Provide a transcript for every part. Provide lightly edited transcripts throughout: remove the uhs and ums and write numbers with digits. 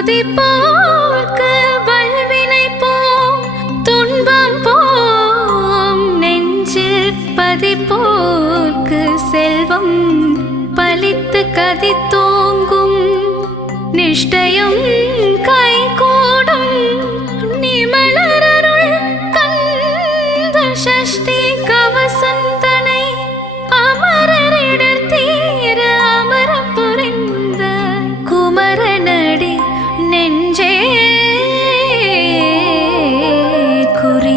துதிப்போர்க்கு வல்வினை போம் துன்பம் போம் நெஞ்சில் பதிப்போர்க்கு செல்வம் பலித்து கதித்தோங்கும் நிஷ்டையும் கைகூடும் நிமலரருள் கந்த சஷ்டி கவசந்தனை அமரரிடர் தீர அமரம் புரிந்த குமரனடி நெஞ்சே குறி.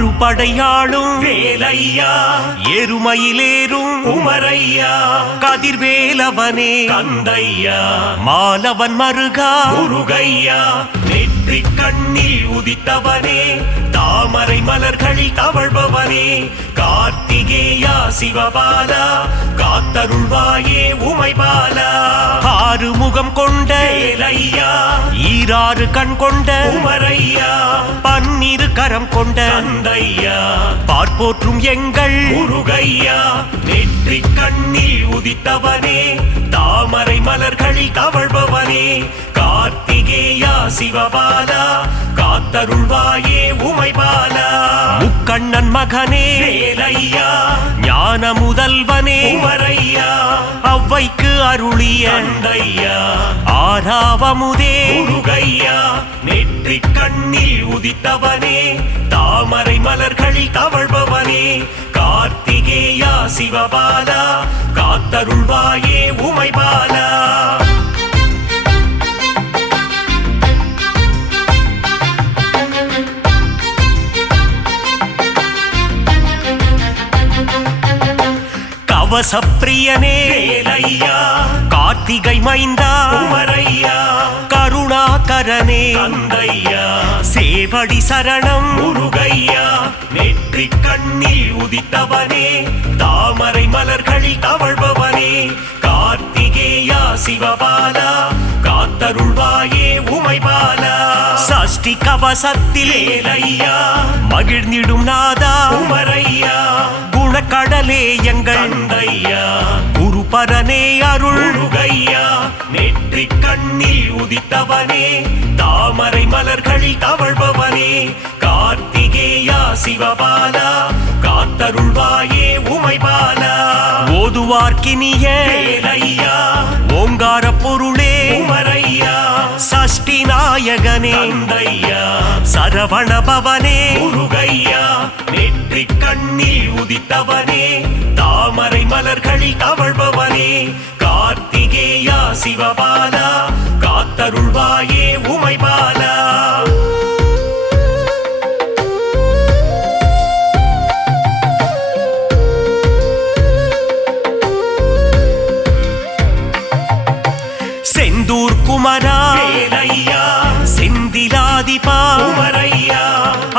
அறுபடையாளும் வேலையா எருமையிலேறும் குமரையா கதிர்வேலவனே கந்தையா மாலவன் மருகா முருகையா நெற்றி கண்ணில் உதித்தவனே தாமரை மலர்களில் தவழ்பவனே கார்த்திகேயா சிவபாலா காத்தருள்வாயே உமைபாலா ஆறு முகம் கொண்ட வேலையா ஈராறு கண் கொண்ட உமரையா பன்னிரு கரம் கொண்ட தந்தையா பார்ப்போற்றும் எங்கள் முருகையா நெற்றி கண்ணில் உதித்தவனே தாமரை மலர்களில் தவழ்பவனே கார்த்திகேயா சிவபாலா காத்தருள்வாயே உமைபாலா முக்கண்ணன் மகனே வேலையா ஞான முதல்வனே உமரையா அவ்வைக்கு அருளிய தந்தையா ஆறாவமுதே முருகையா நெற்றி கண்ணில் உதித்தவனே தாமரை மலர்களில் தவழ்பவனே கார்த்திகேயா சிவபாலா காத்தருள்வாயே உமைபாலா கவசப்பிரியனே வேலையா கார்த்திகை மைந்தா உமரையா கருணாகரனே தந்தையா சேவடி சரணம் முருகையா நெற்றி கண்ணில் உதித்தவனே தாமரை மலர்களில் தவழ்பவனே கார்த்திகேயா சிவபாலா காத்தருள்வாயே உமைபாலா சஷ்டி கவசத்தில் வேலையா மகிழ்ந்திடும் நாதா உமரையா குணக்கடலே எங்கள் தந்தையா குருபரனே அருள் முருகையா நெற்றி கண்ணில் உதித்தவனே தாமரை மலர்களில் தவழ்பவனே கார்த்திகேயா சிவபாலா காத்தருள்வாயே உமைபாலா ஓதுவார்க்கினிய வேலையா ஓங்கார பொருளே உமரையா சஷ்டி நாயகனே தந்தையா சரவண பவனே முருகையா நெற்றி கண்ணில் உதித்தவனே தாமரை மலர்களில் தவழ்பவனே கார்த்திகேயா சிவபாலா காத்தருள்வாயே உமைபாலா செந்தூர் குமரா வேலையா செந்திலாதிபா உமரையா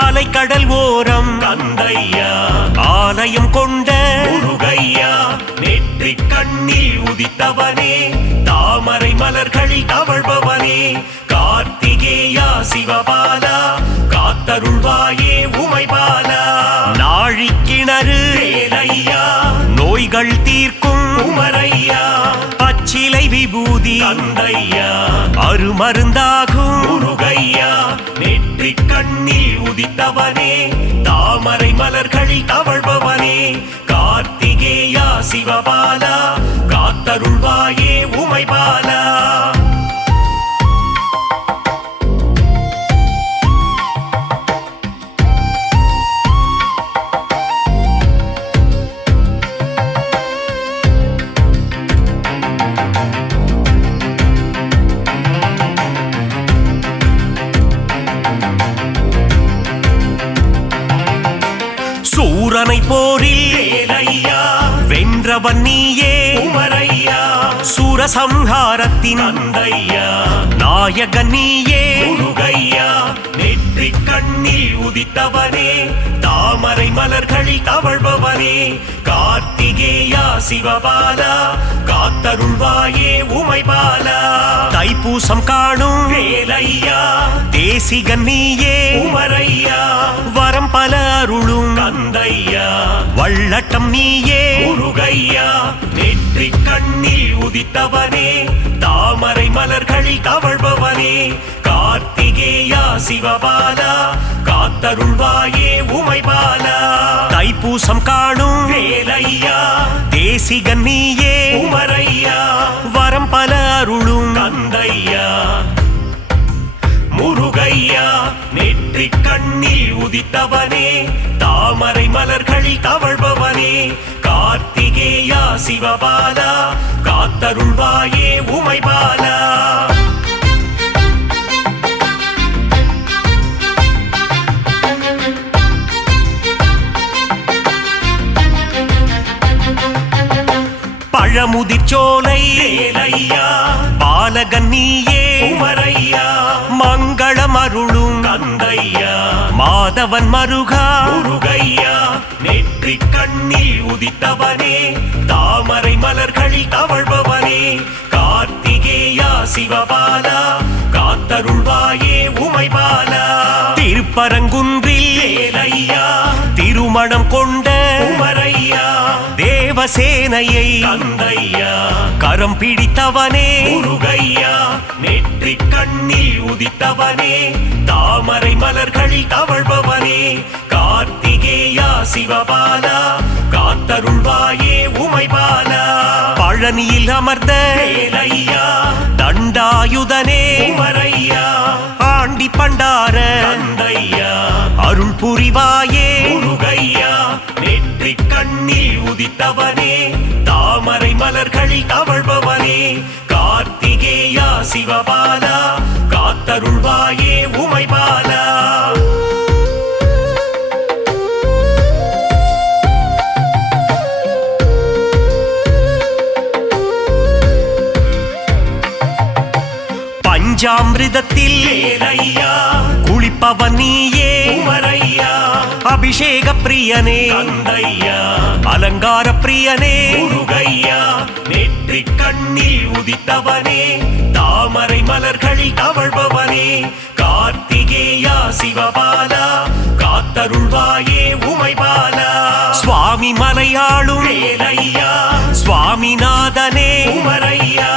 அலைக்கடல் ஓரம் தந்தையா ஆலயம் கொண்ட முருகையா நெற்றி கண்ணில் உதித்தவனே தாமரை மலர்களில் தவழ்பவனே கார்த்திகேயா சிவபாலா காத்தருள்வாயே உமைபாலா நாழிக்கிணறு வேலையா நோய்கள் தீர்க்கும் உமரையா பச்சிலை விபூதி தந்தையா அருமருந்தாகும் முருகையா நெற்றி கண்ணில் உதித்தவனே தாமரை மலர்களில் தவழ்பவனே கார்த்திகேயா சிவபாலா காத்தருள்வாயே உமைபாலா சூரனை போரில் வேலையா வென்றவன் நீயே உமரையா சூரசம்ஹாரத்தின் தந்தையா நாயகன் நீயே முருகையா நெற்றி கண்ணில் உதித்தவனே தாமரை மலர்களில் தவழ்பவனே கார்த்திகேயா சிவபாலா காத்தருள்வாயே உமைபாலா தைப்பூசம் காணும் வேலையா தேசிகன் நீயே உமரையா வரம் பல அருளும் தந்தையா வள்ளட்டம் நீயே முருகையா நெற்றி கண்ணில் உதித்தவனே தாமரை மலர்களில் தவழ்பவனே கார்த்திகேயா சிவபாலா காத்தருள்வாயே உமைபாலா தைப்பூசம் காணும் வேலையா தேசிகன் நீயே உமரையா வரம் பல அருளும் தந்தையா முருகையா நெற்றி கண்ணில் உதித்தவனே தாமரை மலர்களில் தவழ்பவனே கார்த்திகேயா சிவபாலா காத்தருள்வாயே உமைபாலா பழமுதிர்ச்சோலை வேலையா பாலகன் நீயே குமரையா மங்களம் அருளும் கந்தையா மாதவன் மருகா முருகையா நெற்றி கண்ணில் உதித்தவனே தாமரை மலர்களில் தவழ்பவனே கார்த்திகேயா சிவபாலா காத்தருள்வாயே உமைபாலா திருப்பரங்குன்றில் வேலையா திருமணம் கொண்ட குமரையா தேவசேனையை தந்தையா கரம் பிடித்தவனே முருகையா நெற்றி கண்ணில் உதித்தவனே தாமரை மலர்களில் தவழ்பவனே கார்த்திகேயா சிவபாலா காத்தருள்வாயே உமைபாலா பழனியில் அமர்ந்த வேலையா தண்டாயுதனே குமரையா ஆண்டி பண்டார தந்தையா அருள் புரிவாயே முருகையா நெற்றி கண்ணில் உதித்தவனே தாமரை மலர்களில் தவழ்பவனே கார்த்திகேயா சிவபாலா காத்தருள்வாயே உமைபாலா பஞ்சாமிர்தத்தில் வேலையா குளிப்பவன் நீயே குமரையா அபிஷேக பிரியனே தந்தையா அலங்கார பிரியனே முருகையா நெற்றி கண்ணில் உதித்தவனே தாமரை மலர்களில் தவழ்பவனே கார்த்திகேயா சிவபாலா காத்தருள்வாயே உமைபாலா சுவாமி மலையாளும் வேலையா சுவாமிநாதனே குமரையா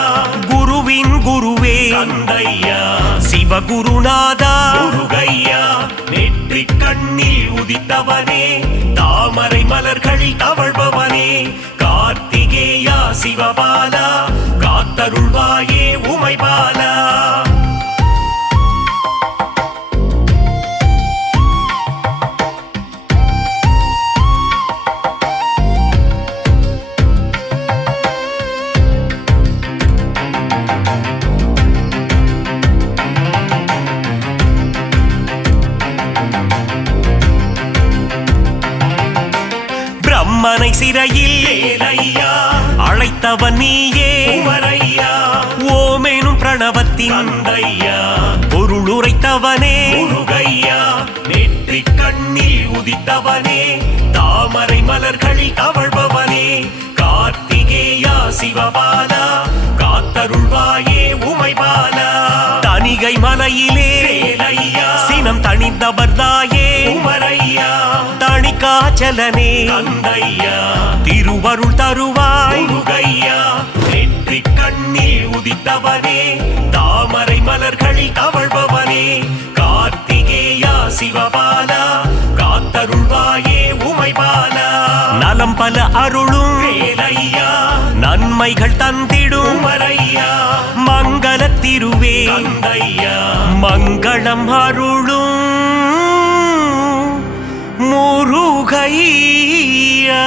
குருவின் குருவே தந்தையா சிவகுருநாதா முருகையா நெற்றி கண்ணில் உதித்தவனே தாமரை மலர்களில் தவழ்பவனே கார்த்திகேயா சிவபாலா காத்தருள்வாயே உமைபாலா பிரம்மனை சிறையில் வேலையா அழைத்தவன் நீயே குமரையா ஓமேனும் பிரணவத்தின் தந்தையா பொருள் உரைத்தவனே முருகையா நெற்றி கண்ணில் உதித்தவனே தாமரை மலர்களில் தவழ்பவனே கார்த்திகேயா சிவபாலா காத்தருள்வாயே உமைபாலா தணிகை மலையிலே வேலையா சினம் தணிந்தவர்தாயே குமரையா தணிகாச்சலனே தந்தையா திருவருள் தருவாய் முருகையா நெற்றி கண்ணில் உதித்தவனே தாமரை மலர்களில் தவழ்பவனே கார்த்திகேயா சிவபாலா காத்தருள்வாயே உமைபாலா நலம் பல அருளும் வேலையா நன்மைகள் தந்திடும் குமரையா மங்கள திருவே தந்தையா மங்களம் அருளும் முருகையா